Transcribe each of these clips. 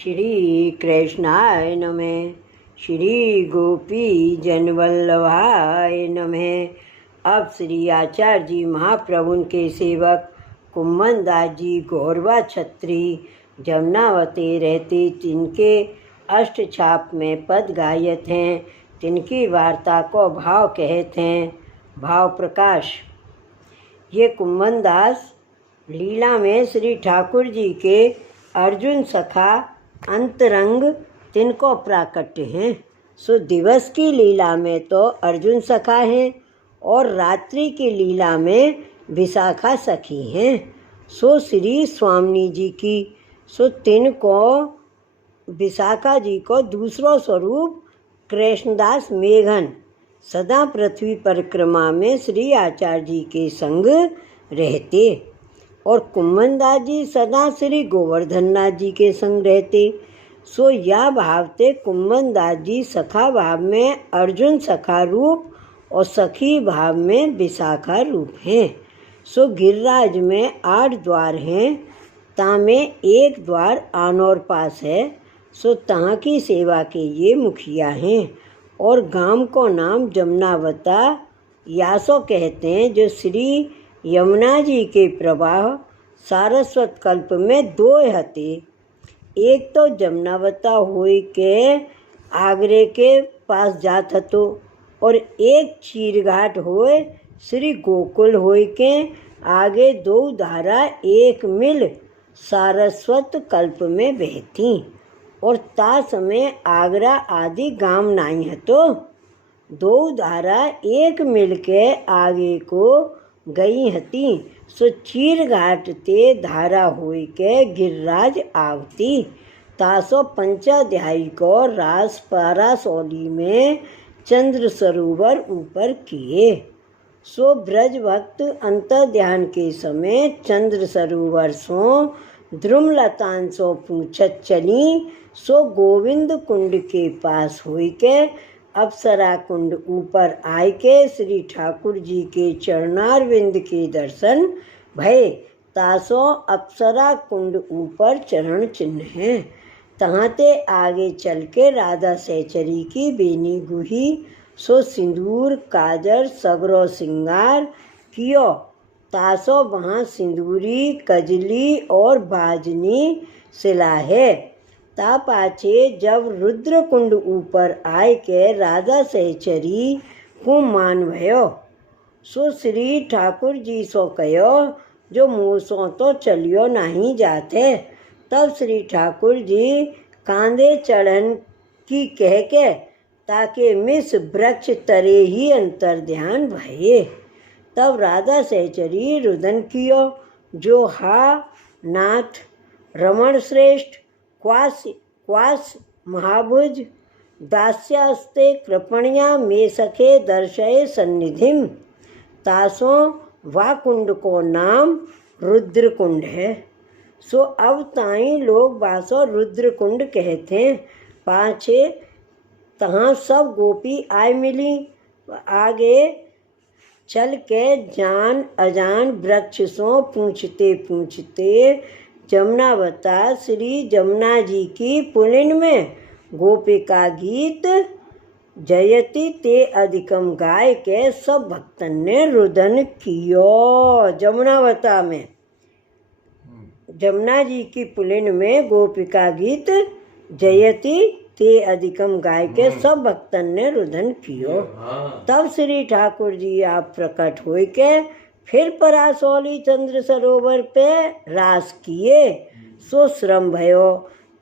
श्री कृष्णाय नमः। श्री गोपी जनवल्लभाय नमः। अब श्री आचार्य जी महाप्रभु के सेवक कुम्मन दास जी गौरवा छत्री जमुनावती रहते, तिनके अष्टछाप में पद गायत हैं, तिनकी वार्ता को भाव कहते हैं। भाव प्रकाश। ये कुम्मन दास लीला में श्री ठाकुर जी के अर्जुन सखा अंतरंग तिनको प्राकट्य हैं। सो दिवस की लीला में तो अर्जुन सखा हैं और रात्रि की लीला में विशाखा सखी हैं। सो श्री स्वामी जी की सो तिनको विशाखा जी को दूसरो स्वरूप कृष्णदास मेघन सदा पृथ्वी परिक्रमा में श्री आचार्य जी के संग रहते और कुम्मन दास जी सदा श्री गोवर्धन नाथ जी के संग रहते। सो या भावते कुम्मन दास जी सखा भाव में अर्जुन सखा रूप और सखी भाव में विशाखा रूप हैं। सो गिरिराज में 8 द्वार हैं, तामें एक द्वार आनौर पास है। सो तहाँ की सेवा के ये मुखिया हैं और गांव को नाम जमुनावता यासो कहते हैं, जो श्री यमुना जी के प्रवाह सारस्वत कल्प में 2 हते। एक तो जमुनावता होई के आगरे के पास जात हतो और एक चीरघाट होए श्री गोकुल होई के आगे 2 धारा 1 मिल सारस्वत कल्प में बहती और ता समय आगरा आदि गांव नहीं हतो। 2 धारा 1 मिल के आगे को गई हती। सो चीर घाट ते धारा होई के गिरिराज आवती। तासो पंचाध्यायी को रास पारासौली में चंद्र सरोवर ऊपर किए। सो ब्रज भक्त अंतर ध्यान के समय चंद्र सरोवर सो द्रुमलतान सो पूछत चली। सो गोविंद कुंड के पास हुई के अप्सरा कुंड ऊपर आय के श्री ठाकुर जी के चरणारविंद के दर्शन भय। तासो अप्सरा कुंड ऊपर चरण चिन्ह हैं। तहाते आगे चल के राधा सहचरी की बेनी गुही। सो सिंदूर काजर सगरो सिंगार कियो। तासो वहाँ सिंदूरी कजली और बाजनी सिला है। ता पाछे जब रुद्र कुंड ऊपर आए के राधा सहचरी को मान भयो। सो श्री ठाकुर जी सो कहो, जो मूसों तो चलियो नहीं जाते। तब श्री ठाकुर जी कांधे चढ़न की कह के ताके मिस वृक्ष तरे ही अंतर ध्यान भये। तब राधा सहचरी रुदन कियो, जो हा नाथ रमण श्रेष्ठ क्वास महाभुज दास्यास्ते कृपणिया में सखे दर्शय सन्निधिम। तासों वा कुंड को नाम रुद्र कुंड है। सो अब ताई लोग बासो रुद्र कुंड कहते हैं। पाछे तहाँ सब गोपी आय मिली। आगे चल के जान अजान वृक्ष सो पूछते पूछते जमुनावता श्री जमुना जी की पुलिन में गोपिका गीत जयति ते अधिकम गाय के सब भक्तन ने रुदन कियो। जमुनावता में जमुना जी की पुलिन में गोपिका गीत जयति ते अधिकम गाय के सब भक्तन ने रुदन कियो। तब श्री ठाकुर जी आप प्रकट हुए के फिर परासौली चंद्र सरोवर पे रास किए। सो श्रम भयो।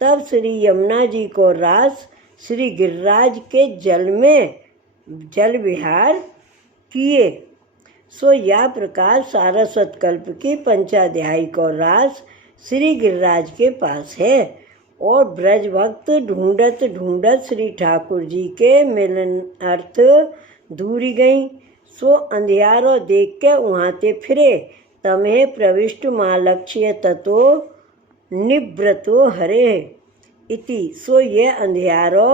तब श्री यमुना जी को रास श्री गिरिराज के जल में जल विहार किए। सो या प्रकार सारस्वत कल्प की पंचाध्यायी को रास श्री गिरिराज के पास है और ब्रज भक्त ढूंढत ढूंढत श्री ठाकुर जी के मिलन अर्थ दूरी गई। सो अंधियारो देख के वहाँ ते फिरे। तमें प्रविष्ट माँ लक्ष्य ततो निव्रतो हरे इति। सो ये अंधियारो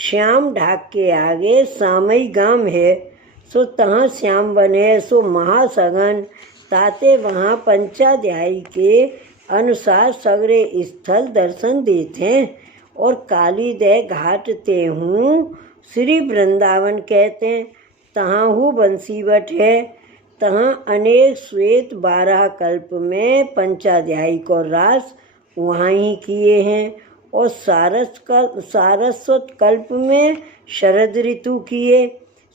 श्याम ढाक के आगे सामई गाम है। सो तहाँ श्याम बने। सो महासघन ताते वहाँ पंचाध्यायी के अनुसार सगरे स्थल दर्शन देते हैं और कालीदह घाट ते हूँ श्री वृंदावन कहते हैं। तहाँ हूँ बंसीवट है, तहाँ अनेक श्वेत 12 कल्प में पंचाध्यायी को रास वहाँ ही किए हैं और सारस्वत कल्प में शरद ऋतु किए।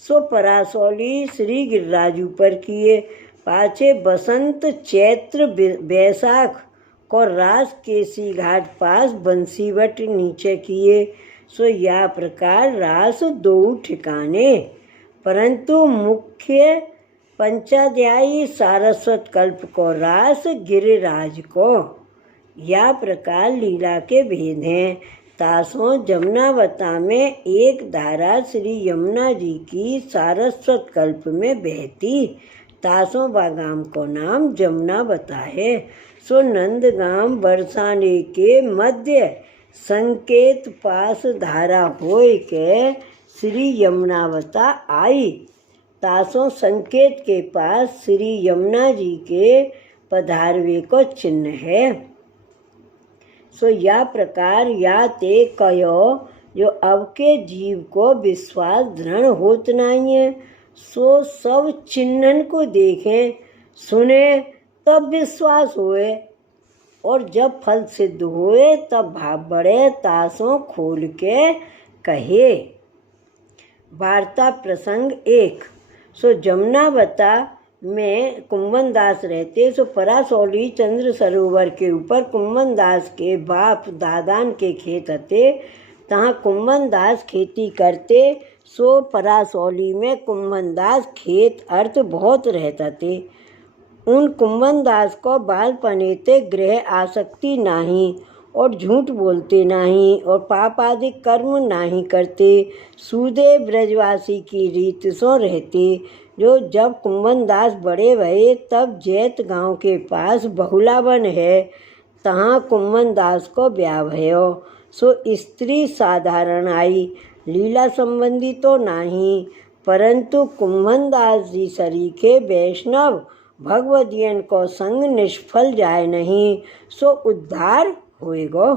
सो परासौली श्री गिरिराजू पर किए। पाछे बसंत चैत्र बैसाख को रास केसी घाट पास बंसीवट नीचे किए। सो या प्रकार रास 2 ठिकाने, परंतु मुख्य पंचाध्यायी सारस्वत कल्प को रास गिरिराज को। या प्रकार लीला के भेद हैं। तासों जमुनावता में एक धारा श्री यमुना जी की सारस्वत कल्प में बहती, तासों बागाम को नाम जमुनावता है। सो नंदगाम बरसाने के मध्य संकेत पास धारा होय के श्री यमुनावता आई, तासों संकेत के पास श्री यमुना जी के पधारवे को चिन्ह है। सो या प्रकार या ते कयो, जो अब के जीव को विश्वास दृढ़ होत नहीं है, सो सब चिन्हन को देखें सुने तब विश्वास होए, और जब फल सिद्ध होए तब भाव बढ़े, तासों खोल के कहे। वार्ता प्रसंग 1। सो जमुनावता में कुंभन दास रहते। सो परासौली चंद्र सरोवर के ऊपर कुंभन दास के बाप दादान के खेत हते, तहाँ कुंभन दास खेती करते। सो परासौली में कुंभन दास खेत अर्थ बहुत रहता थे। उन कुंभन दास को बालपने ते गृह आसक्ति नहीं और झूठ बोलते नहीं और पाप आदि कर्म नहीं करते, सूदे ब्रजवासी की रीत सो रहते। जो जब कुंभन दास बड़े भये तब जैत गांव के पास बहुलावन है, तहाँ कुंभन दास को ब्याह भयो। सो स्त्री साधारण आई, लीला संबंधी तो नहीं, परंतु कुंभन दास जी सरीखे वैष्णव भगवदियन को संग निष्फल जाए नहीं, सो उद्धार होएगो।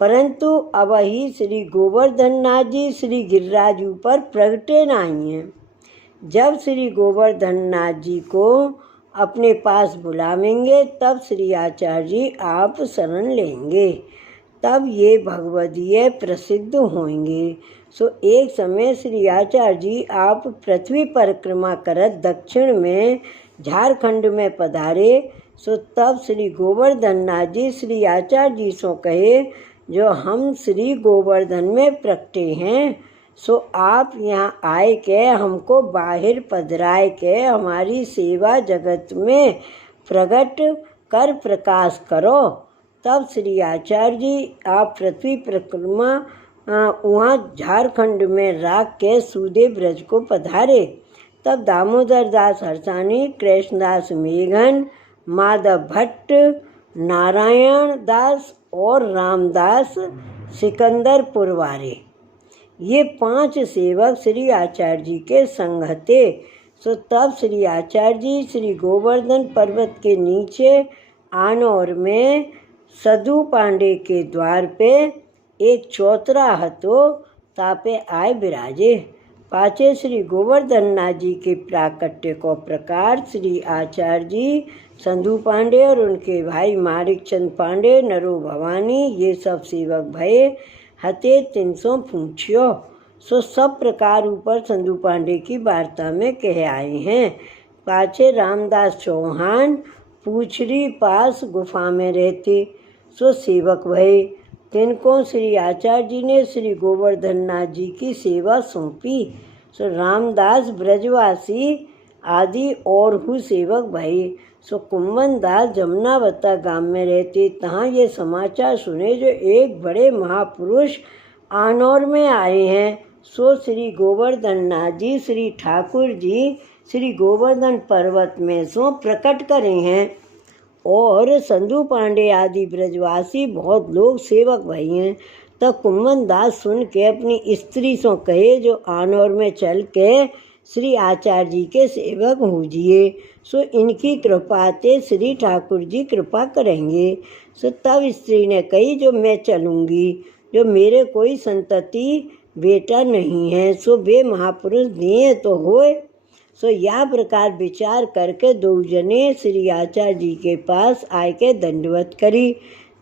परंतु अब ही श्री गोवर्धन नाथ जी श्री गिरिराजू पर प्रगटे नहीं हैं। जब श्री गोवर्धन नाथ जी को अपने पास बुलावेंगे तब श्री आचार्य जी आप शरण लेंगे, तब ये भगवदीय प्रसिद्ध होंगे। सो एक समय श्री आचार्य जी आप पृथ्वी परिक्रमा करत दक्षिण में झारखंड में पधारे। सो तब श्री गोवर्धन नाथ जी श्री आचार्य जी सो कहे, जो हम श्री गोवर्धन में प्रगटे हैं, सो आप यहाँ आए के हमको बाहर पधराए के हमारी सेवा जगत में प्रकट कर प्रकाश करो। तब श्री आचार्य जी आप पृथ्वी परिक्रमा वहाँ झारखंड में राख के सूदे ब्रज को पधारे। तब दामोदर दास हरसानी, कृष्णदास मेघन, माधव भट्ट, नारायण दास और रामदास सिकंदरपुर वाले, ये 5 सेवक श्री आचार्य जी के संग थे। सो तब श्री आचार्य जी श्री गोवर्धन पर्वत के नीचे आनौर में सदु पांडे के द्वार पे एक चौतरा हतो, तापे आए विराजे। पाचे श्री गोवर्धन नाथ जी के प्राकट्य को प्रकार श्री आचार्य जी संधु पांडे और उनके भाई माणिक चंद पांडे, नरो भवानी, ये सब सेवक भये हते 300 पूछियो। सो सब प्रकार ऊपर संधु पांडे की वार्ता में कह आए हैं। पाछे रामदास चौहान पूछरी पास गुफा में रहते, सो सेवक भये। तिनको श्री आचार्य जी ने श्री गोवर्धन नाथ जी की सेवा सौंपी। सो रामदास ब्रजवासी आदि और हु सेवक भये। सो कुंभन दास जमुनावता गांव में रहते। तहाँ ये समाचार सुने, जो एक बड़े महापुरुष आनौर में आए हैं। सो श्री गोवर्धन नाथ जी श्री ठाकुर जी श्री गोवर्धन पर्वत में सो प्रकट करे हैं, और संधु पांडे आदि ब्रजवासी बहुत लोग सेवक भई हैं। तब कुंभन दास सुन के अपनी स्त्री सो कहे, जो आनौर में चल के श्री आचार्य जी के सेवक होजिए। सो इनकी कृपा ते श्री ठाकुर जी कृपा करेंगे। सो तब स्त्री ने कही, जो मैं चलूँगी, जो मेरे कोई संतति बेटा नहीं है, सो वे महापुरुष दिए तो होए। सो यह प्रकार विचार करके दो जने श्री आचार्य जी के पास आए के दंडवत करी।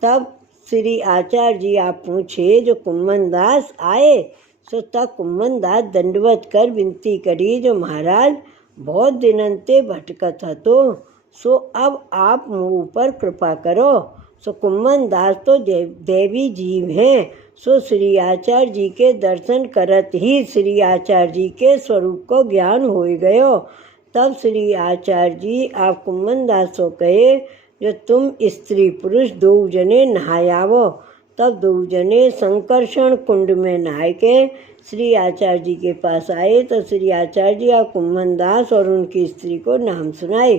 तब श्री आचार्य जी आप पूछे, जो कुम्मन दास आए। सो तब कुम्मन दास दंडवत कर विनती करी, जो महाराज बहुत दिनन ते भटकत हतो, सो अब आप मुँह पर कृपा करो। सो कुम्मन दास तो देवी जीव हैं। सो श्री आचार्य जी के दर्शन करत ही श्री आचार्य जी के स्वरूप को ज्ञान हो गयो। तब श्री आचार्य जी आप कुम्मन दास को कहे, जो तुम स्त्री पुरुष दो जने नहायावो। तब दो जने संकर्षण कुंड में नहाए के श्री आचार्य जी के पास आए। तो श्री आचार्य जी आप कुम्मन दास और उनकी स्त्री को नाम सुनाए।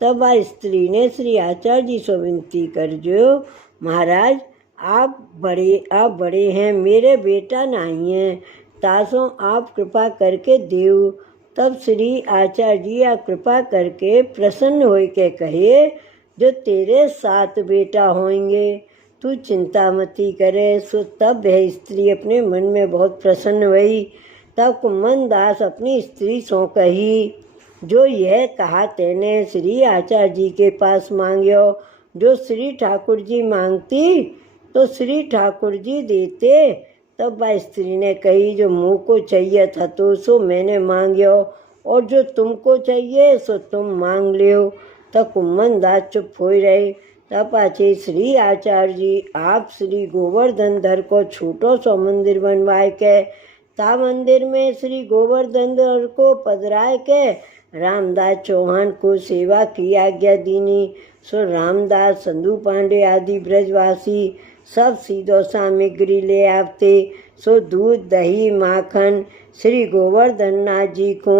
तब वह स्त्री ने श्री आचार्य जी से विनती कर, जो महाराज आप बड़े हैं, मेरे बेटा नहीं हैं, तासों आप कृपा करके देव। तब श्री आचार्य जी आप कृपा करके प्रसन्न हो के कहे, जो तेरे 7 बेटा होंगे, तू चिंता मती करे। सो तब वह स्त्री अपने मन में बहुत प्रसन्न हुई। तब कुम्मन दास अपनी स्त्री सो कही, जो यह कहा तेने श्री आचार्य जी के पास मांग्यो, जो श्री ठाकुर जी मांगती तो श्री ठाकुर जी देते। तब वह स्त्री ने कही, जो मुँह को चाहिए था तो सो मैंने मांग्यो, और जो तुमको चाहिए सो तुम मांग लियो। तब कुम्मन दास चुप हो रहे। तब पाछे श्री आचार्य जी आप श्री गोवर्धन धर को छोटो सो मंदिर बनवाए के, ता मंदिर में श्री गोवर्धन धर को पधराए के रामदास चौहान को सेवा की आज्ञा दीनी। सो रामदास, संधु पांडे आदि ब्रजवासी सब सीधो सामग्री ले आवते। सो दूध दही माखन श्री गोवर्धन नाथ जी को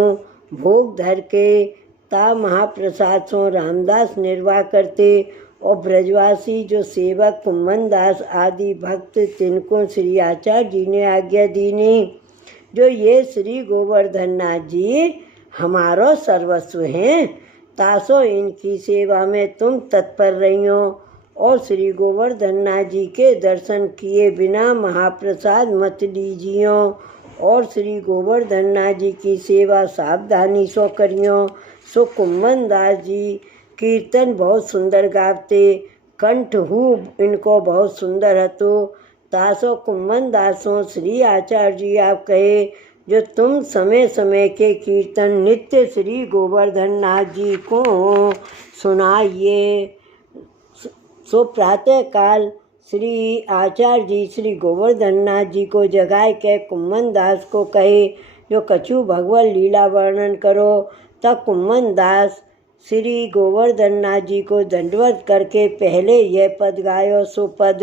भोग धर के ता महाप्रसाद सो रामदास निर्वाह करते। और ब्रजवासी जो सेवक कुम्मन दास आदि भक्त, तिनको श्री आचार्य जी ने आज्ञा दीनी, जो ये श्री गोवर्धन नाथ जी हमारो सर्वस्व हैं, तासो इनकी सेवा में तुम तत्पर रही हो। और श्री गोवर्धन नाथ जी के दर्शन किए बिना महाप्रसाद मत लीजियो। और श्री गोवर्धन नाथ जी की सेवा सावधानी सो करियो। सो कुम्मन दास जी कीर्तन बहुत सुंदर गावते, कंठ हु इनको बहुत सुंदर हतो। तासो कुम्मन दासों श्री आचार्य जी आप कहे, जो तुम समय समय के कीर्तन नित्य श्री गोवर्धन नाथ जी को सुनाइए। सो प्रातः काल श्री आचार्य जी श्री गोवर्धन नाथ जी को जगाए के कुम्मन दास को कहे, जो कछु भगवत लीला वर्णन करो। तब कुम्मन दास श्री गोवर्धन नाथ जी को दंडवत करके पहले यह पद गायो। सो पद,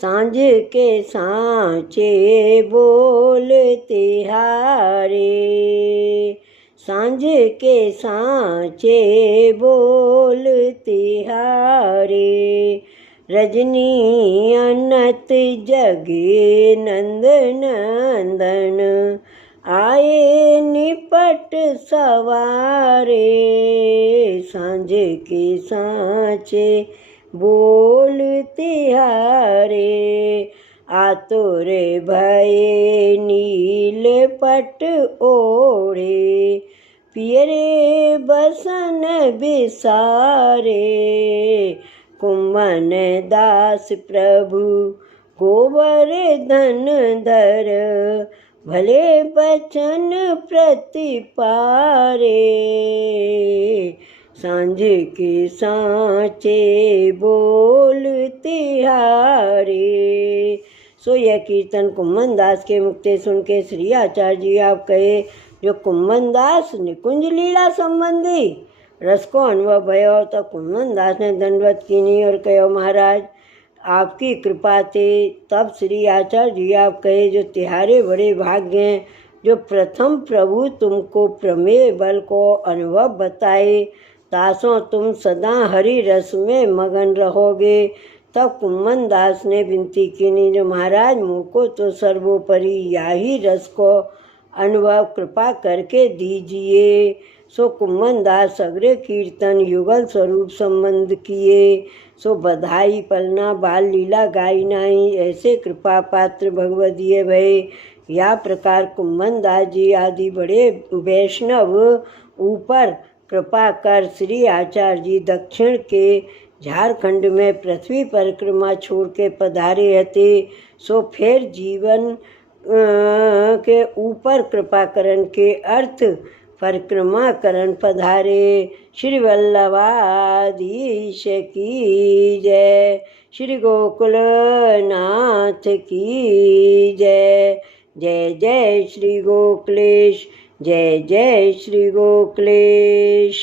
सांझ के सांचे बोलते हारे, सांझ के सांचे बोलते हारे, रजनी अनत जगे नंद नंदन, आए निपट सवारे, सांझ के सांचे बोलते हारे, आतुर भये नील पट ओढ़े, पियरे बसन बिसारे, कुम्मन दास प्रभु गोवर्धन धर, भले बचन प्रतिपारे, सांझ के सांचे बोलते हारे। सो यह कीर्तन कुम्मन दास के मुक्ते सुन के श्री आचार्य जी आप कहे, जो कुम्मन दास निकुंज लीला संबंधी रस को अनुभव भयो। तो कुम्मन दास ने दंडवत कीनी और कहो, महाराज आपकी कृपा थे। तब श्री आचार्य जी आप कहे, जो तिहारे बड़े भाग्य हैं, जो प्रथम प्रभु तुमको प्रमेय बल को अनुभव बताए, तासों तुम सदा हरि रस में मगन रहोगे। तब कुम्मन दास ने विनती की, जो महाराज मुझको तो सर्वोपरि या ही रस को अनुभव कृपा करके दीजिए। सो कुम्मन दास सगरे कीर्तन युगल स्वरूप संबंध किए। सो बधाई पलना बाल लीला गाई नाई, ऐसे कृपा पात्र भगवदीय भय। या प्रकार कुम्मन दास जी आदि बड़े वैष्णव ऊपर कृपा कर श्री आचार्य जी दक्षिण के झारखंड में पृथ्वी परिक्रमा छोड़ के पधारे हते। सो फिर जीवन के ऊपर कृपा करण के अर्थ परिक्रमा करण पधारे। श्री वल्लभाधीश की जय, श्री गोकुल नाथ की जय। जय जय श्री गोकुलेश, जय जय श्री गोकुलेश।